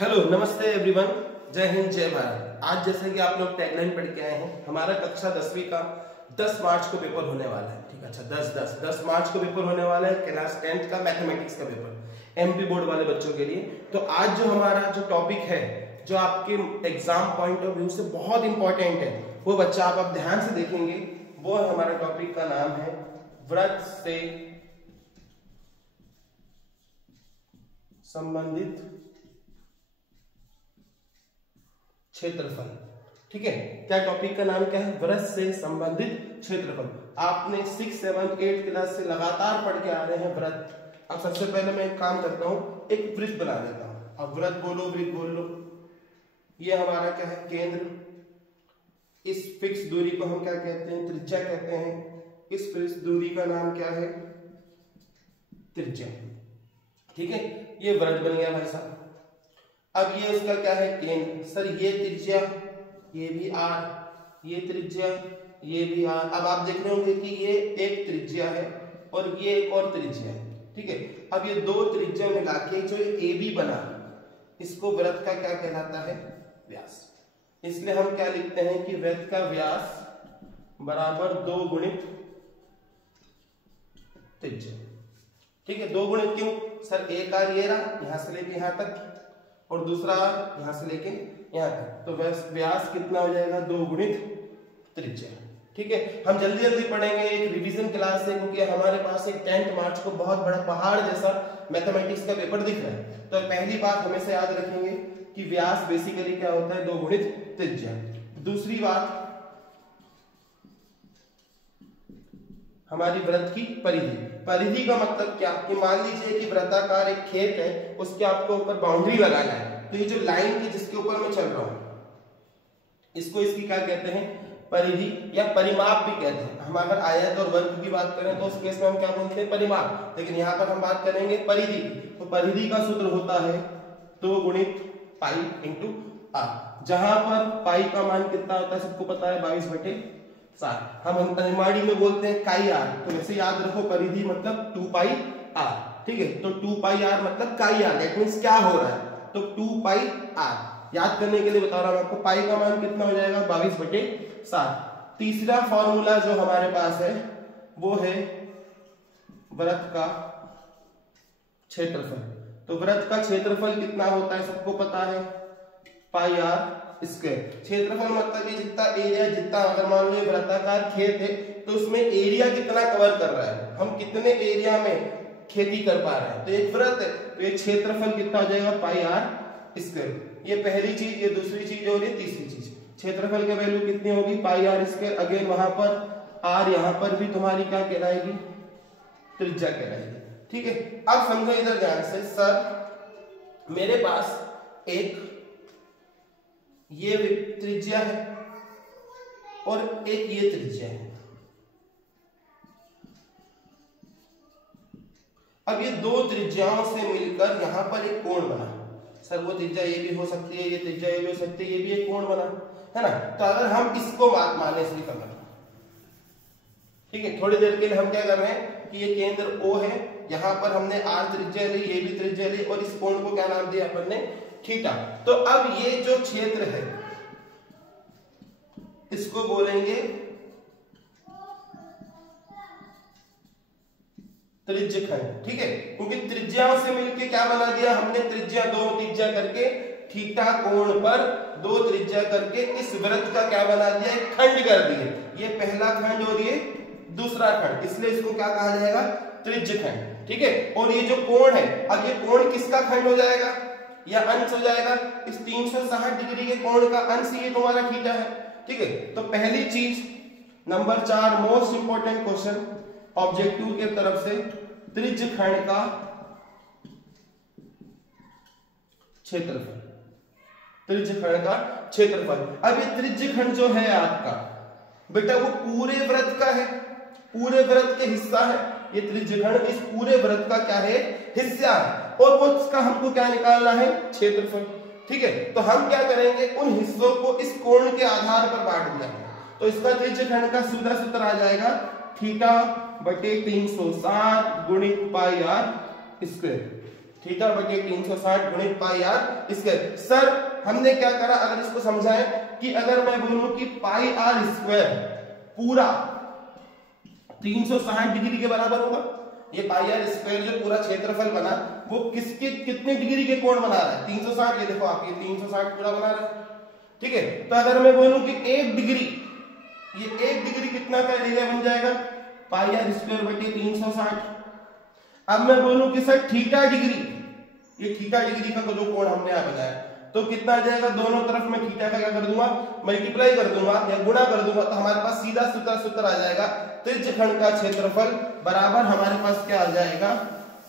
Hello नमस्ते everyone, जय हिंद जय भारत। आज जैसे कि आप लोग टैगलाइन पढ़ के आए हैं, हमारा कक्षा 10वीं का 10 मार्च को पेपर होने वाला है। ठीक है, अच्छा 10 मार्च को पेपर होने वाला है क्लास 10th का मैथमेटिक्स का पेपर, एमपी बोर्ड वाले बच्चों के लिए। तो आज जो हमारा जो टॉपिक है, जो आपके एग्जाम पॉइंट ऑफ व्यू से बहुत इंपॉर्टेंट है, वो बच्चा आप ध्यान से देखेंगे। वो हमारा टॉपिक का नाम है वृत्त से संबंधित क्षेत्रफल। ठीक है, क्या टॉपिक का नाम क्या है? वृत्त से संबंधित क्षेत्रफल। आपने 6, 7, 8 क्लास से लगातार पढ़ के आ रहे हैं वृत्त। अब सबसे पहले मैं एक काम करता हूं, एक वृत्त बना देता हूं। अब वृत्त बोलो, वृत्त बोल लो। ये हमारा क्या है? केंद्र। इस फिक्स दूरी को हम क्या कहते हैं? त्रिज्या कहते हैं। इस फिक्स दूरी का नाम क्या है? त्रिज्या। ठीक है, ये वृत्त बन गया भाई साहब। अब ये उसका क्या है? केंद्र। सर ये त्रिज्या, ये भी आर, ये त्रिज्या, ये भी आर। अब आप देख रहे होंगे कि ये एक त्रिज्या है और ये एक और त्रिज्या है। ठीक है, अब ये दो त्रिज्या मिला के जो ए बी बना, इसको वृत्त का क्या कहलाता है? व्यास। इसलिए हम क्या लिखते हैं कि वृत्त का व्यास बराबर 2 गुणित त्रिज्या। ठीक है, 2 गुणित क्यों? सर एक आर ये रहा, यहां से लेके यहां तक, और दूसरा यहां से लेके यहां तक, तो व्यास कितना हो जाएगा? 2 गुणित त्रिज्या। ठीक है, हम जल्दी जल्दी पढ़ेंगे, एक रिवीजन क्लास है, क्योंकि हमारे पास एक 10th मार्च को बहुत बड़ा पहाड़ जैसा मैथमेटिक्स का पेपर दिख रहा है। तो पहली बात हमेशा याद रखेंगे कि व्यास बेसिकली क्या होता है? 2 गुणित त्रिज्या। दूसरी बात, हमारी वृत्त की परिधि। परिधि का मतलब क्या? कि मान लीजिए कि वृत्ताकार एक खेत है, उसके आपको ऊपर बाउंड्री लगाना है, तो ये जो लाइन की जिसके ऊपर मैं चल रहा हूं, इसको इसकी क्या कहते हैं? परिधि या परिमाप भी कहते हैं। हम अगर आयत और वर्ग की बात करें तो उस केस में हम क्या बोलते हैं? परिमाप। लेकिन यहां पर हम बात करेंगे परिधि। तो परिधि का सूत्र होता है 2 गुणित पाई इंटू आर, जहां पर पाई का मान कितना होता है सबको पता है? 22/7। हम अंतरिमाणी में बोलते हैं काई आर। तो वैसे याद रखो, परिधि मतलब 2 पाई आर। ठीक है, तो 2 पाई आर मतलब काई आर। दैट मींस क्या हो रहा है? तो 2 पाई आर याद करने के लिए बता रहा हूं आपको। पाई का मान कितना हो जाएगा? 22/7। तीसरा फॉर्मूला जो हमारे पास है वो है वृत्त का क्षेत्रफल। तो वृत्त का क्षेत्रफल कितना होता है सबको पता है? पाई आर स्क्वायर। क्षेत्रफल मतलब ये जितना एरिया, जितना अगर मान लो वृत्ताकार खेत है तो उसमें एरिया कितना कवर कर रहा है, हम कितने एरिया में खेती कर पा रहे हैं। तो एक वृत्त है तो ये क्षेत्रफल कितना हो जाएगा? पाई आर स्क्वायर। ये पहली चीज, ये दूसरी चीज और ये तीसरी चीज। क्षेत्रफल की वैल्यू कितनी होगी? पाई आर स्क्वायर। अगेन वहां पर आर, यहां पर भी तुम्हारी क्या कहलाएगी? त्रिज्या कहलाएगी। ठीक है, अब समझो इधर ध्यान से। सर मेरे पास एक ये त्रिज्या है और एक ये त्रिज्या है। अब ये दो त्रिज्याओं से मिलकर यहां पर एक कोण बना। सर वो त्रिज्या ये भी हो सकती है, ये त्रिज्या ये भी हो सकती है, ये भी एक कोण बना है ना। तो अगर हम इसको माने से करना, ठीक है, थोड़ी देर के लिए हम क्या कर रहे हैं कि ये केंद्र O है, यहां पर हमने आर त्रिज्या ली, ये भी त्रिज्या ली, और इस कोण को क्या नाम दिया अपन ने? थीटा। तो अब ये जो क्षेत्र है इसको बोलेंगे त्रिज्यखंड। ठीक है, क्योंकि त्रिज्याओं से मिलके क्या बना दिया हमने? त्रिज्या, 2 त्रिज्या करके थीटा कोण पर 2 त्रिज्या करके इस वृत्त का क्या बना दिया? एक खंड कर दिए। ये पहला खंड और ये दूसरा खंड, इसलिए इसको क्या कहा जाएगा? त्रिज्यखंड। ठीक है, और ये जो कोण है, अब ये कोण किसका खंड हो जाएगा या अंश हो जाएगा? इस 360 डिग्री के कोण का अंश ये तुम्हारा थीटा है। ठीक है, तो पहली चीज number 4 most important question objective के तरफ से, त्रिज्यखंड का क्षेत्रफल। त्रिज्यखंड का क्षेत्रफल। अब ये त्रिज्यखंड जो है आपका बेटा वो पूरे वृत्त का है, पूरे वृत्त के हिस्सा है। ये त्रिज्यखंड इस पूरे वृत्त का क्या है? हिस्सा है, और वो इसका हमको क्या निकालना है? क्षेत्रफल। ठीक है, तो हम क्या करेंगे? उन हिस्सों को इस कोण के आधार पर बांट दिया। तो इसका त्रिज्यखंड का सीधा सूत्र आ जाएगा थीटा बटे 360 गुणित पाई आर स्क्वायर। थीटा बटे 360 गुणित पाई आर स्क्वायर। सर हमने क्या करा, अगर इसको समझाएं कि अगर मैं बोलूं कि पाई आर स्क्वायर पूरा 360 डिग्री के बराबर होगा, ये पाई आर स्क्वायर जो पूरा क्षेत्रफल बना वो किसके कितने डिग्री के कोण बना रहा है, 360। ये देखो आप, ये 360 पूरा बना रहा है, ठीक है। तो अगर मैं बोलूं कि 1 डिग्री, ये 1 डिग्री कितना का एरिया बन जाएगा, पाई आर स्क्वायर बटे 360। अब मैं बोलूं कि सर थीटा डिग्री, ये थीटा डिग्री का जो कोण हमने यहां बनाया तो कितना आ जाएगा, दोनों तरफ मैं थीटा का क्या कर दूंगा, मल्टीप्लाई कर दूंगा या गुणा कर दूंगा, तो हमारे पास सीधा सूत्र आ जाएगा, त्रिज्यखंड का क्षेत्रफल बराबर हमारे पास क्या आ जाएगा,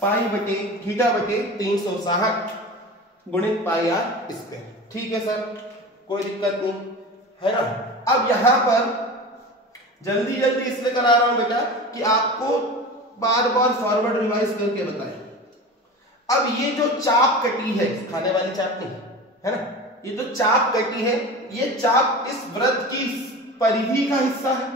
पाई बटे थीटा बटे 360 गुणित पाई आर स्क्वायर। ठीक है सर, कोई दिक्कत नहीं है ना। अब यहां पर जल्दी जल्दी इसलिए करा रहा हूं बेटा कि आपको बार बार फॉरवर्ड रिवाइज करके बताएं। अब ये जो चाप कटी है, खाने वाली चाप नहीं है ना, ये जो चाप कटी है, ये चाप इस वृत्त की परिधि का हिस्सा है,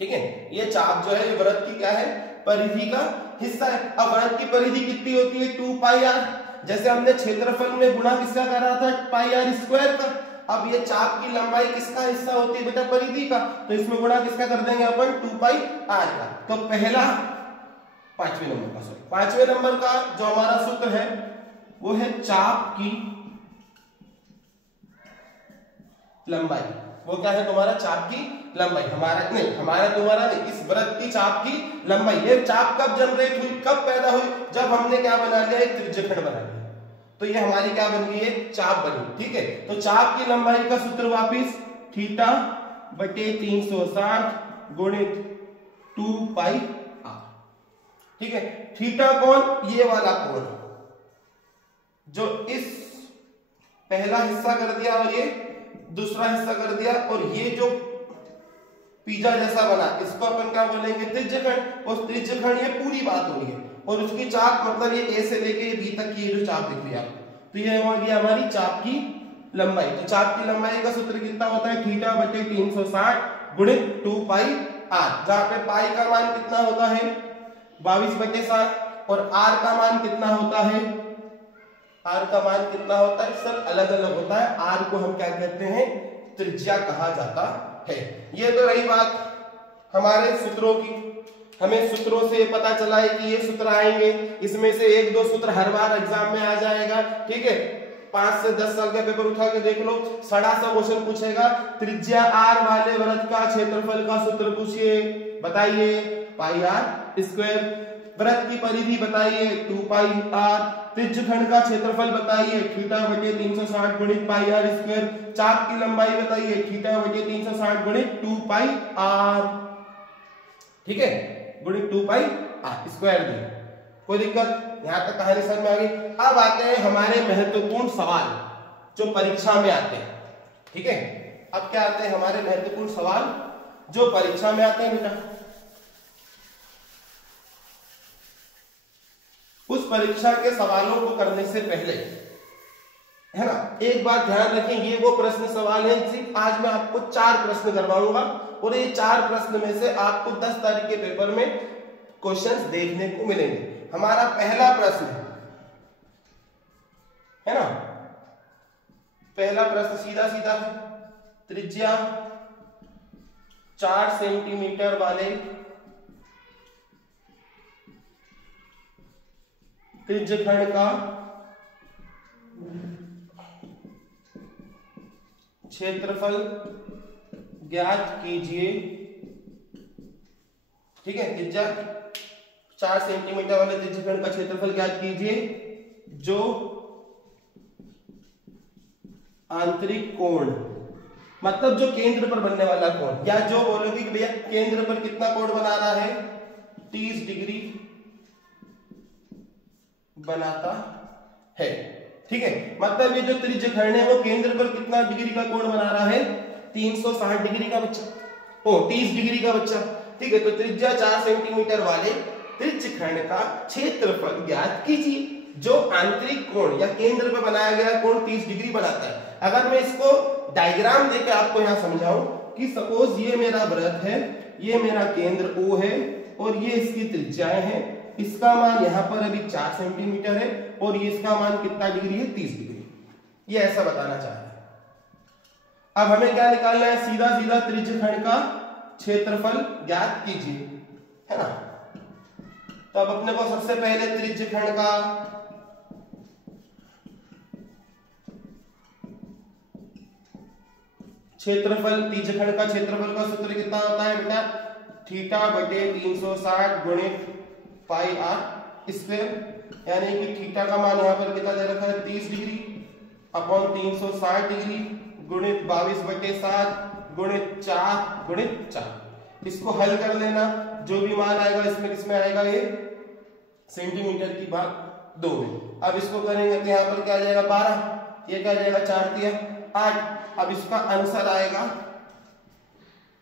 ठीक है। ये चाप जो है ये वृत्त की क्या है, परिधि का हिस्सा है। अब वृत्त की परिधि कितनी होती है, 2 पाई आर। जैसे हमने क्षेत्रफल में गुणा किसका करा था, पाई आर स्क्वायर का। अब ये चाप की लंबाई किसका हिस्सा होती है बेटा, परिधि का, तो इसमें गुणा किसका कर देंगे अपन, 2 पाई आर का। तो पहला 5वें नंबर का, सॉरी 5वें नंबर का जो हमारा सूत्र है वो है चाप की लंबाई। वो क्या है तुम्हारा, चाप की लंबाई, हमारा नहीं, हमारा तुम्हारा नहीं, इस वृत्त की चाप की लंबाई। ये चाप कब जनरेट हुई, कब पैदा हुई, जब हमने क्या बना लिया, एक त्रिज्यखंड बना लिया, तो ये हमारी क्या बन गई है, चाप बनी। ठीक है, तो चाप की लंबाई का सूत्र वापिस थीटा बटे 360 गुणित 2 पाई आर। ठीक है, थीटा कौन, ये वाला कोण जो इस पहला हिस्सा कर दिया और ये दूसरा हिस्सा कर दिया, और ये जो पिज्जा जैसा बना इसको अपन क्या बोलेंगे, त्रिज्यखंड। और त्रिज्यखंड ये पूरी बात हो रही है, और उसकी चाप मतलब ये ए से लेके बी तक की जो चाप दिख रही है आपको, तो ये हो गया हमारी चाप की लंबाई। तो चाप की लंबाई का सूत्र कितना होता है, थीटा बटे 360 गुणित 2 पाई आर, जहां पे पाई का मान कितना होता है 22/7 और आर का मान कितना होता है, आर का मान कितना होता है सर, अलग अलग होता है। आर को हम क्या कहते हैं, त्रिज्या कहा जाता है। ये तो रही बात हमारे सूत्रों की। हमें सूत्रों से पता चला है कि ये सूत्र आएंगे, इसमें से 1-2 सूत्र हर बार एग्जाम में आ जाएगा। ठीक है, 5 से 10 साल का पेपर उठा के देख लो, सड़ा सा क्वेश्चन पूछेगा, त्रिज्या आर वाले वृत्त का क्षेत्रफल का सूत्र पूछिए, बताइए पाई आर स्क्वायर। वृत्त की परिधि बताइए 2 पाई आर। त्रिज्यखंड का क्षेत्रफल बताइए थीटा बटे 360 गुणित पाई आर स्क्वायर। चाप की लंबाई बताइए थीटा बटे 360 गुणित 2 पाई आर। ठीक है, गुणित 2 पाई आर स्क्वायर दी। कोई दिक्कत, यहां तक कहानी समझ में आ गई। अब आते हैं हमारे महत्वपूर्ण सवाल जो परीक्षा में आते हैं। ठीक है, अब क्या आते हैं हमारे महत्वपूर्ण सवाल जो परीक्षा में आते हैं बेटा। उस परीक्षा के सवालों को करने से पहले है ना, एक बात ध्यान रखें, ये वो प्रश्न सवाल है, सिर्फ आज मैं आपको 4 प्रश्न करवाऊंगा, और ये 4 प्रश्न में से आपको 10 तारीख के पेपर में क्वेश्चंस देखने को मिलेंगे। हमारा पहला प्रश्न है ना, पहला प्रश्न सीधा सीधा है, त्रिज्या 4 सेंटीमीटर वाले त्रिज्यखंड का क्षेत्रफल ज्ञात कीजिए। ठीक है, त्रिज्या 4 सेंटीमीटर वाले त्रिज्यखंड का क्षेत्रफल ज्ञात कीजिए जो आंतरिक कोण, मतलब जो केंद्र पर बनने वाला कोण, या जो बोलोगे कि भैया केंद्र पर कितना कोण बना रहा है, 30 डिग्री बनाता है। ठीक है, मतलब ये जो त्रिज्यखंड है वो केंद्र पर कितना डिग्री का कोण बना रहा है, 360 डिग्री का बच्चा, 30 डिग्री का बच्चा। ठीक है, तो त्रिज्या 4 सेंटीमीटर वाले त्रिज्यखंड का क्षेत्रफल ज्ञात कीजिए जो आंतरिक कोण या केंद्र पर बनाया गया कोण 30 डिग्री बनाता है। अगर मैं इसको डायग्राम देकर आपको यहां समझाऊं कि सपोज ये मेरा वृत्त है, ये मेरा केंद्र O है और ये इसकी त्रिज्याएं हैं, इसका मान यहाँ पर अभी 4 सेंटीमीटर है और ये इसका मान कितना डिग्री है, 30 डिग्री। ये ऐसा बताना चाह रहे हैं। अब हमें क्या निकालना है, सीधा सीधा त्रिज्यखंड का क्षेत्रफल ज्ञात कीजिए, है ना। तो अब अपने को सबसे पहले त्रिज्यखंड का क्षेत्रफल, त्रिज्यखंड का क्षेत्रफल का सूत्र कितना होता है बेटा, थीटा बटे 360 गुणित पाई आर स्क्वायर, यानी कि थीटा का मान यहाँ पर कितना दे रखा है 30 डिग्री अपॉन 360 डिग्री गुणित 22 बटे 7 गुणित 4 गुणित 4। इसको हल कर लेना, जो भी मान आएगा इसमें किसमें आएगा, ये सेंटीमीटर की भाग 2 में। अब इसको करेंगे तो यहाँ पर क्या आ जाएगा 12, ये क्या आ जाएगा 4 दिया 8। अब इसका आंसर आएगा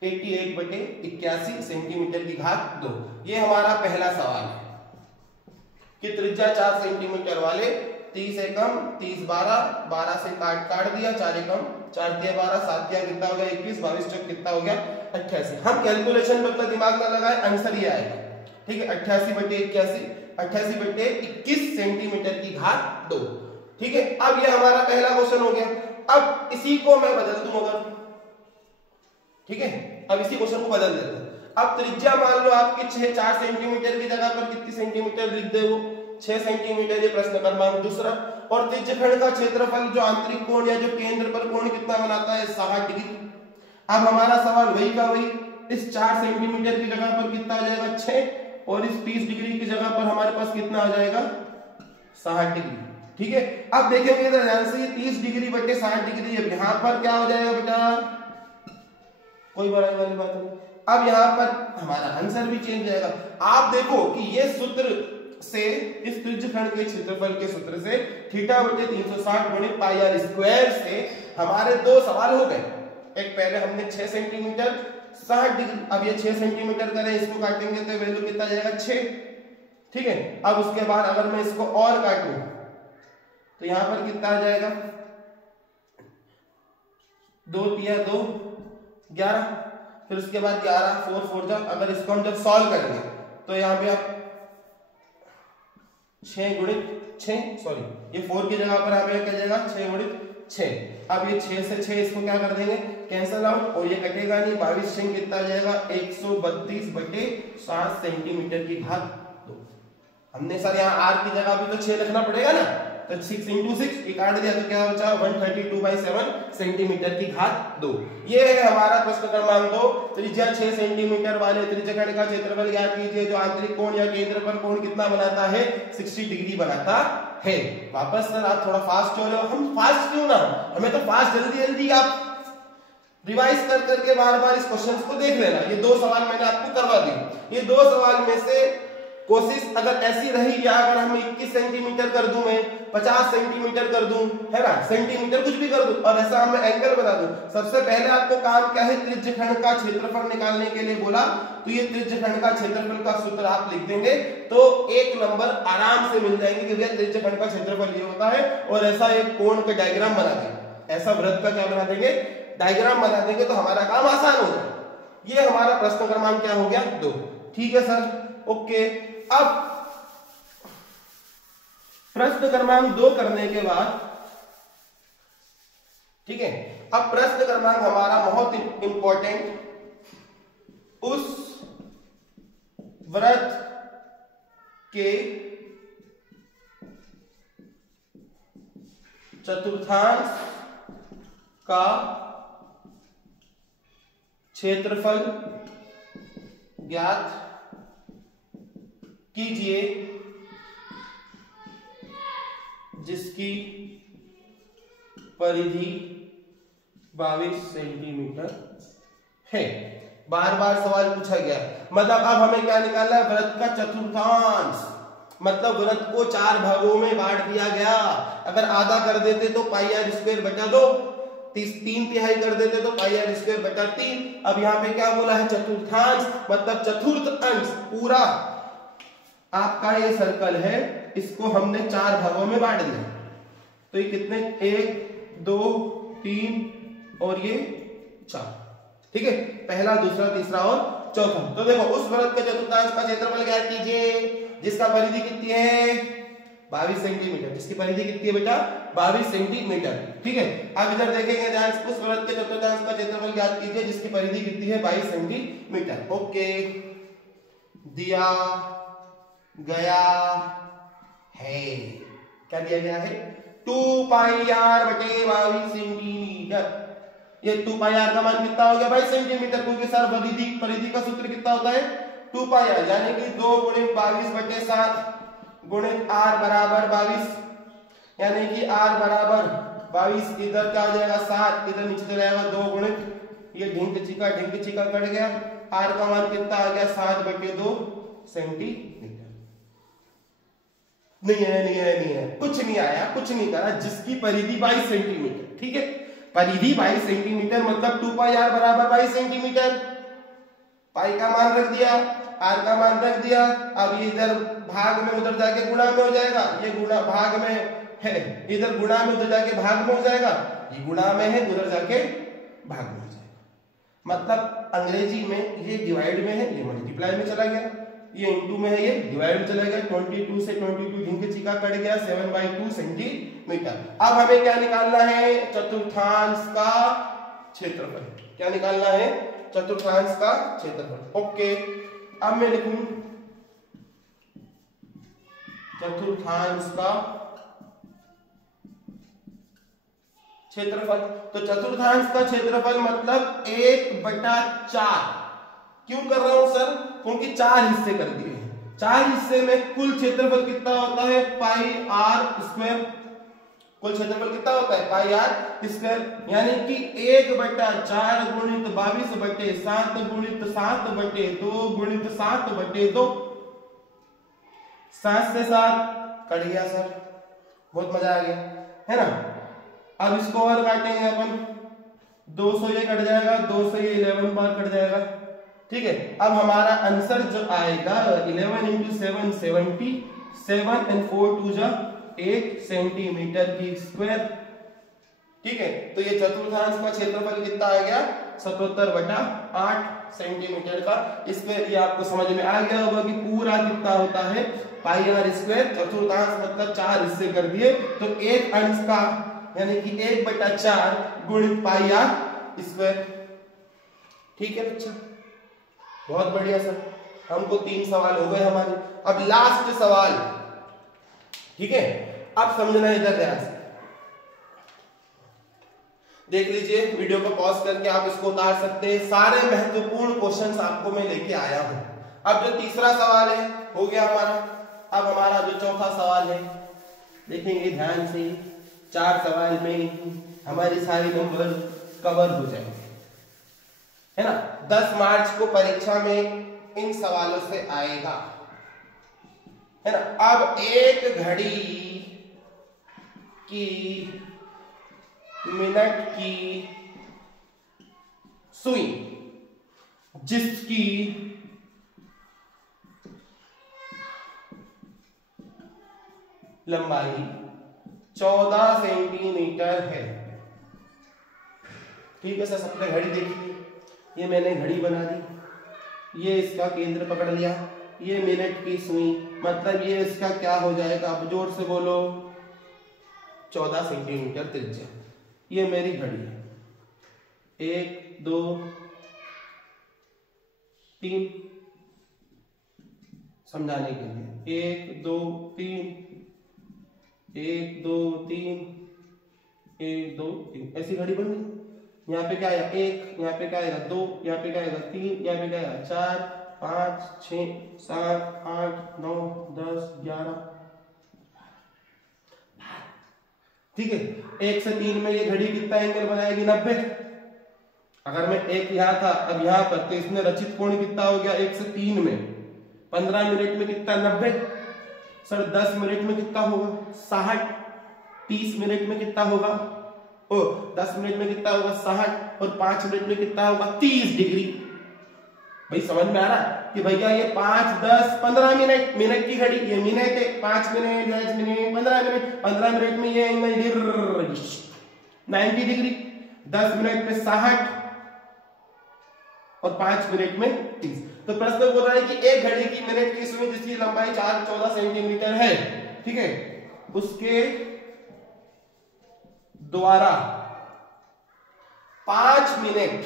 81 बटे 81 सेंटीमीटर की घात 2। ये हमारा पहला सवाल है कि त्रिज्या 4 सेंटीमीटर वाले 30 एकम 30 12 से काट दिया, 4 एकम 4 दिया 12 7 दिया कितना हो गया 21, 22 चौक कितना हो गया 88। हम कैलकुलेशन में अपना दिमाग ना लगाए, आंसर ये आएगा, ठीक है। 88 बटे 21 सेंटीमीटर की घात 2, ठीक है। अब ये हमारा पहला क्वेश्चन हो गया। अब इसी को मैं बदल दूं अगर, ठीक है, अब इसी क्वेश्चन को बदल देते हैं। अब त्रिज्या मान लो आपकी 4 सेंटीमीटर की जगह पर कितनी सेंटीमीटर लिख दे, वो 6 सेंटीमीटर, ये प्रश्न क्रमांक दूसरा। और त्रिज्यखंड का क्षेत्रफल जो आंतरिक कोण या जो केंद्र पर कोण कितना बनाता है 60 डिग्री। अब हमारा सवाल वही का वही, इस 4 सेंटीमीटर की जगह पर कितना आ जाएगा 6 और इस 30 डिग्री की जगह पर हमारे पास कितना आ जाएगा 60 डिग्री, ठीक है। अब देखेंगे तो ध्यान से 30 डिग्री बटे 60 डिग्री, अब यहाँ पर क्या हो जाएगा बेटा, कोई बड़ा वाली बात नहीं। अब यहाँ पर हमारा आंसर भी चेंज हो जाएगा। आप देखो कि ये सूत्र से, इस त्रिज्यखंड के क्षेत्रफल के सूत्र से थीटा बटे 360 गुणित पाई आर स्क्वायर से हमारे 2 सवाल हो गए। एक पहले हमने 6 सेंटीमीटर 60 डिग्री, अब ये 6 सेंटीमीटर करें, इसको काटेंगे तो वैल्यू कितना जाएगा 6, ठीक है। अब उसके बाद अगर मैं इसको और काटूं तो यहां पर कितना आ जाएगा 2 तिया 2 11, फिर उसके बाद 11 4 4 जा, अगर इसको हम जब सॉल्व करेंगे तो यहाँ पे आप 6 गुणित 6, सॉरी ये 4 की जगह पर आप क्या जाएगा 6 गुणित 6। अब ये 6 से 6 इसको क्या कर देंगे कैंसिल आउट, और ये कटेगा नहीं, 22 6 कितना आ जाएगा 132 बटे 60 सेंटीमीटर की घात 2। हमने सर यहाँ आर की जगह भी तो 6 लिखना पड़ेगा ना, तो 6 × 6 ये काट दिया तो क्या बचा 132/7 सेंटीमीटर की घात 2। ये है हमारा प्रश्न क्रमांक 2। त्रिज्या 6 सेंटीमीटर वाले त्रिज्यखंड का क्षेत्रफल ज्ञात कीजिए जो आंतरिक कोण या केंद्र पर कोण कितना बनाता है 60 डिग्री बनाता है। वापस सर आप थोड़ा फास्ट हो रहे हो, हम फास्ट क्यों ना, हमें तो फास्ट जल्दी जल्दी आप रिवाइज कर करके बार बार इस क्वेश्चन को देख लेना। ये 2 सवाल मैंने आपको करवा दिए। ये 2 सवाल में से कोशिश अगर ऐसी रही, या अगर हम 21 सेंटीमीटर कर दूं, मैं 50 सेंटीमीटर कर दूं, है ना, सेंटीमीटर कुछ भी कर दूं, और ऐसा हमें एंगल बता दूं। सबसे पहले आपको काम क्या है, त्रिज्यखंड का क्षेत्रफल निकालने के लिए बोला, तो ये त्रिज्यखंड का क्षेत्रफल का सूत्र आप लिख देंगे तो 1 नंबर आराम से मिल जाएंगे कि भैया त्रिज्यखंड का क्षेत्रफल ये होता है। और ऐसा एक कोण का डायग्राम बना देंगे, ऐसा वृत्त का क्या बना देंगे डायग्राम बना देंगे, तो हमारा काम आसान हो जाए। ये हमारा प्रश्न क्रमांक क्या हो गया 2, ठीक है सर, ओके। अब प्रश्न क्रमांक 2 करने के बाद, ठीक है, अब प्रश्न क्रमांक हमारा बहुत इंपॉर्टेंट, उस वृत्त के चतुर्थांश का क्षेत्रफल ज्ञात कीजिए जिसकी परिधि 22 सेंटीमीटर है। बार बार सवाल पूछा गया, मतलब अब हमें क्या निकालना है, वृत्त का चतुर्थांश, मतलब वृत्त को 4 भागों में बांट दिया गया। अगर आधा कर देते तो पाई आर स्क्वायर बटा 2, 3 तिहाई कर देते तो पाई आर स्क्वायर बटा 3। अब यहाँ पे क्या बोला है चतुर्थांश, मतलब चतुर्थ अंश, पूरा आपका ये सर्कल है, इसको हमने 4 भागों में बांट दिया। तो ये कितने 1 2 3 और ये 4, ठीक है, पहला दूसरा तीसरा और चौथा। तो देखो उस वृत्त के चतुर्थांश का क्षेत्रफल ज्ञात कीजिए, जिसका परिधि कितनी है 22 सेंटीमीटर। जिसकी परिधि कितनी है बेटा 22 सेंटीमीटर। ठीक है, अब इधर देखेंगे ध्यान से, उस वृत्त के चतुर्थांश का क्षेत्रफल ज्ञात कीजिए जिसकी परिधि कितनी है 22 सेंटीमीटर। ओके, दिया गया है, क्या दिया गया है 2 पाई r बटे 22 सेंटीमीटर। ये 2 पाई r का मान कितना हो गया 22 सेंटीमीटर, क्योंकि सर परिधि का सूत्र कितना होता है 2 पाई r, यानी कि 2 गुणित 22 बटे 7 गुणित r बराबर 22, यानी कि r बराबर 22, इधर क्या हो जाएगा 7, इधर नीचे चला जाएगा 2 गुणित ये ढिंक चिका कट गया, r का मान कितना आ गया 7 बटे 2 सेंटीमीटर। नहीं है, कुछ नहीं आया, कुछ नहीं करा, जिसकी परिधि 22 सेंटीमीटर। ठीक है, परिधि 22 सेंटीमीटर मतलब 2 पाई r बराबर 22 सेंटीमीटर। पाई का मान रख दिया, r का मान रख दिया, अब ये इधर भाग में उधर जाके गुणा में हो जाएगा, ये गुणा भाग में है, इधर गुणा में उधर जाके भाग में हो जाएगा, ये गुणा में है उधर जाके भाग में हो जाएगा। मतलब अंग्रेजी में ये डिवाइड में है, ये मल्टीप्लाई में चला गया, ये इनटू में है, ये डिवाइड में चला गया, 22 से 22 ढिंक चिका कट गया, 7/2 सेंटीमीटर। अब हमें क्या निकालना है चतुर्थांश का क्षेत्रफल। क्या निकालना है चतुर्थांश का क्षेत्रफल। ओके, अब मैं लिखूं चतुर्थांश का क्षेत्रफल। तो चतुर्थांश का क्षेत्रफल मतलब 1/4। क्यों कर रहा हूं सर, क्योंकि 4 हिस्से कर दिए हैं, 4 हिस्से में कुल क्षेत्रफल कितना होता है पाई r स्क्वायर। कुल क्षेत्रफल कितना होता है पाई r स्क्वायर, यानी कि 1/4 गुणित 22 बटे 7 गुणित 7 बटे 2 गुणित 7 बटे 2। 7 से 7 कट गया सर, बहुत मजा आ गया है ना। अब इसको और काटेंगे अपन, 200 ये कट जाएगा, 2 से ये 11 बार कट जाएगा। ठीक है, अब हमारा आंसर जो आएगा 11 × 7 70, 7 and 4 2 जा 8 सेंटीमीटर की स्क्वायर। ठीक है, तो ये चतुर्थांश का क्षेत्रफल कितना आ गया 77/8 सेंटीमीटर का। इसमें ये आपको समझ में आ गया होगा कि पूरा कितना होता है पाई r स्क्वायर। चतुर्थांश मतलब 4 हिस्से कर दिए, तो एक अंश का यानी कि 1/4 गुणित पाई r स्क्वायर। ठीक है बच्चा, बहुत बढ़िया सर, हमको 3 सवाल हो गए हमारे। अब लास्ट सवाल, ठीक है, अब समझना इधर ध्यान से देख लीजिए, वीडियो को पॉज करके आप इसको उतार सकते हैं। सारे महत्वपूर्ण क्वेश्चंस आपको मैं लेके आया हूं। अब जो तीसरा सवाल है हो गया हमारा, अब हमारा जो चौथा सवाल है देखेंगे ध्यान से, 4 सवाल में हमारी सारी नंबर कवर हो जाएंगे, है ना। 10 मार्च को परीक्षा में इन सवालों से आएगा, है ना। अब एक घड़ी की मिनट की सुई जिसकी लंबाई 14 सेंटीमीटर है। ठीक है सर, सबने घड़ी देखी, ये मैंने घड़ी बना दी, ये इसका केंद्र पकड़ लिया, ये मिनट की सुई मतलब ये इसका क्या हो जाएगा, अब जोर से बोलो 14 सेंटीमीटर त्रिज्या। ये मेरी घड़ी है, 1 2 3 समझाने के लिए, 1 2 3 1 2 3 1 2 3 ऐसी घड़ी बन गई। यहाँ पे क्या आएगा 1, यहाँ पे क्या आएगा 2, यहाँ पे क्या आएगा 3, यहाँ पे क्या आएगा 4 5 6 7 8 9 10 11। ठीक है, 1 से 3 में ये घड़ी कितना एंगल बनाएगी 90। अगर मैं 1 यहाँ था अब यहाँ पर, तो इसमें रचित कोण कितना हो गया 1 से 3 में 15 मिनट में कितना 90। सर 10 मिनट में कितना होगा 60, 30 मिनट में कितना होगा 10 मिनट में कितना होगा 60 और 5 मिनट में कितना होगा 30 डिग्री। भाई समझ में आ रहा है कि भैया ये 5 10 15 मिनट, मिनट की घड़ी, ये मिनट है, 5 मिनट 10 मिनट 15 मिनट, 15 मिनट में ये एंगल 90 डिग्री, 10 मिनट में 60 और 5 मिनट में 30। तो प्रश्न बोल रहा है कि एक घड़ी की मिनट की सुई जिसकी लंबाई 14 सेंटीमीटर है, ठीक है, उसके द्वारा 5 मिनट,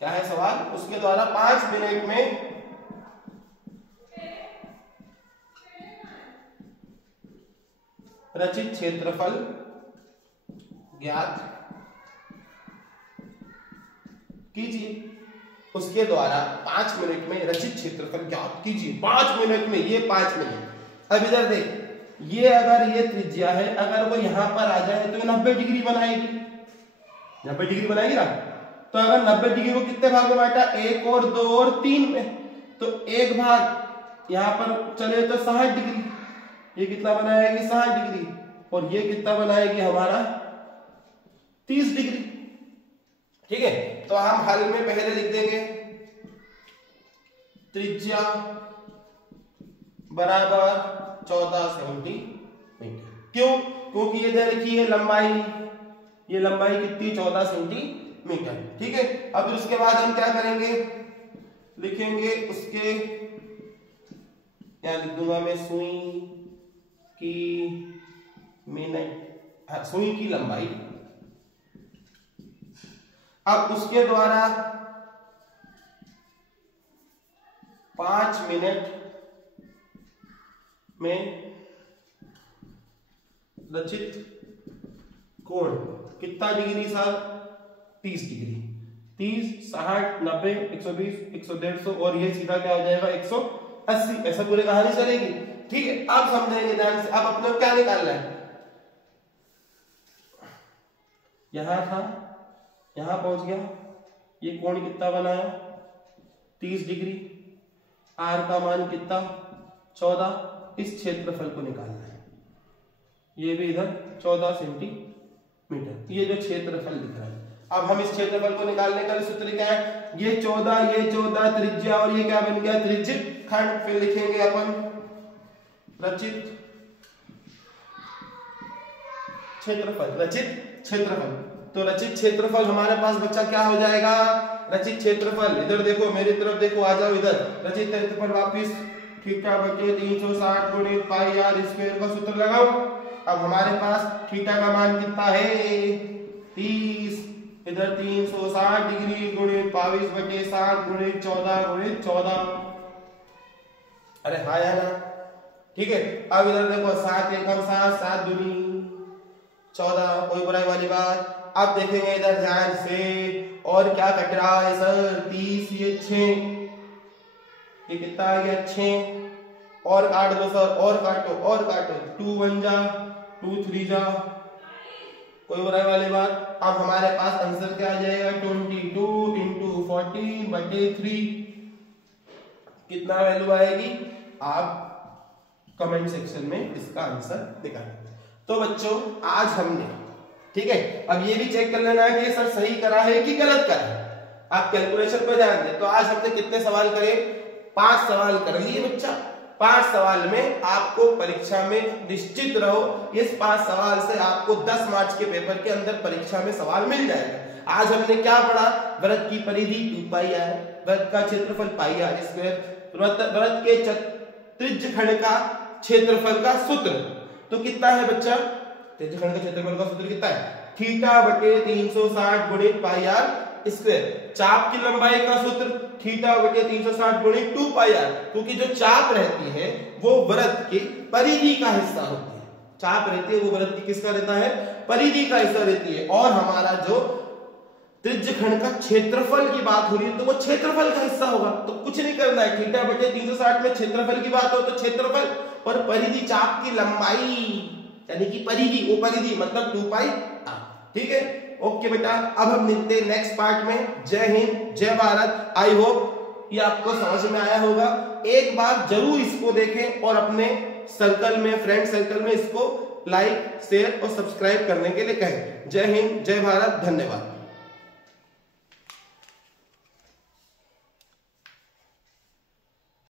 क्या है सवाल, उसके द्वारा 5 मिनट में रचित क्षेत्रफल ज्ञात कीजिए। उसके द्वारा 5 मिनट में रचित क्षेत्रफल ज्ञात कीजिए। 5 मिनट में, ये 5 मिनट। अब इधर देख, ये अगर ये त्रिज्या है, अगर वो यहां पर आ जाए तो 90 डिग्री बनाएगी, 90 डिग्री बनाएगी ना। तो अगर 90 डिग्री को कितने भाग में बांटा, 1 और 2 और 3 में, तो एक भाग यहां पर चले तो 60 डिग्री, ये कितना बनाएगी 60 डिग्री, और ये कितना बनाएगी हमारा 30 डिग्री, ठीक है। तो हम हल में पहले लिख देंगे त्रिज्या बराबर 14 सेंटीमीटर। क्यों? क्योंकि ये देखिए लंबाई, ये लंबाई कितनी 14 सेंटीमीटर, ठीक है। अब फिर उसके बाद हम क्या करेंगे, लिखेंगे उसके, यहां लिख दूंगा मैं सुई की मिनट, सुई की लंबाई। अब उसके द्वारा 5 मिनट में रचित कोण कितना डिग्री सर, 30 डिग्री। 30, 60, 90, 120, 150 और ये सीधा क्या हो जाएगा 180। ऐसा पूरे कहानी चलेगी, ठीक है। अब समझेंगे ध्यान से। अब अपने को क्या निकालना है, यहां था, यहां पहुंच गया, ये कोण कितना बनाया 30 डिग्री, आर का मान कितना 14, इस क्षेत्रफल को निकालना है। ये भी इधर 14 सेंटीमीटर, ये जो क्षेत्रफल दिख रहा है। अब हम इस क्षेत्रफल को निकालने का सूत्र क्या है, ये 14 त्रिज्या, और ये क्या बन गया त्रिज्य खंड। फिर लिखेंगे अपन रचित क्षेत्रफल, रचित क्षेत्रफल। तो रचित क्षेत्रफल हमारे पास बच्चा क्या हो जाएगा, रचित क्षेत्रफल, इधर देखो मेरी तरफ देखो, आ जाओ इधर। रचित क्षेत्रफल वापिस थीटा बटे 360 गुणित पाई आर स्क्वायर का सूत्र लगाओ। अब हमारे पास थीटा का मान कितना है 30, इधर 360 डिग्री गुणित 22 बटे 7 गुणित 14। अरे हाँ यार, ठीक है। अब इधर देखो 7 एकम 7, 7 दूनी 14, कोई बुराई वाली बात। अब देखेंगे इधर ध्यान से, और क्या कट रहा है सर, 30, ये 6, ये कितना आ गया 6, और काट दो सर, और काटो 2 1 जा 2 3 जा, कोई बुराई वाली बात। अब हमारे पास आंसर क्या आ जाएगा 22 इंटू 40 बटे 3, कितना वैल्यू आएगी, आप कमेंट सेक्शन में इसका आंसर निकालें। तो बच्चों आज हमने, ठीक है, अब ये भी चेक कर लेना है कि सर सही करा है कि गलत करा है, आप कैलकुलेशन पर ध्यान दें। तो आज हमने कितने सवाल करे, 5 सवाल कर लिए बच्चा। 5 सवाल में आपको परीक्षा में निश्चित रहो, इस 5 सवाल से आपको 10 मार्च के पेपर के अंदर परीक्षा में सवाल मिल जाएगा। आज हमने क्या पढ़ा, वृत्त की परिधि 2 पाई आर, वृत्त का क्षेत्रफल पाई आर स्क्वायर, वृत्त के त्रिज्य खंड का क्षेत्रफल का सूत्र। तो कितना है बच्चा, त्रिज्य खंड का क्षेत्रफल का सूत्र कितना है, थीटा बटे 360 गुणित पाई आर स्क्वायर। चाप की लंबाई का सूत्र थीटा बटे 360 गुणित 2 पाई आर, क्योंकि जो चाप रहती है वो वृत्त की परिधि का हिस्सा होती है। चाप रहती है वो वृत्त की किसका रहता है, परिधि का हिस्सा रहती है। और हमारा जो त्रिज्य खंड का क्षेत्रफल की बात हो रही है तो वो क्षेत्रफल का हिस्सा होगा। तो कुछ नहीं करना है, थीटा बटे 360 में क्षेत्रफल की बात हो तो क्षेत्रफल, और परिधि चाप की लंबाई यानी कि परिधि, वो परिधि मतलब 2 पाई आर, ठीक है। ओके बेटा, अब हम मिलते हैं नेक्स्ट पार्ट में। जय हिंद, जय भारत। आई होप ये आपको समझ में आया होगा। एक बार जरूर इसको देखें और अपने सर्कल में, फ्रेंड सर्कल में इसको लाइक, शेयर और सब्सक्राइब करने के लिए कहें। जय हिंद, जय भारत, धन्यवाद।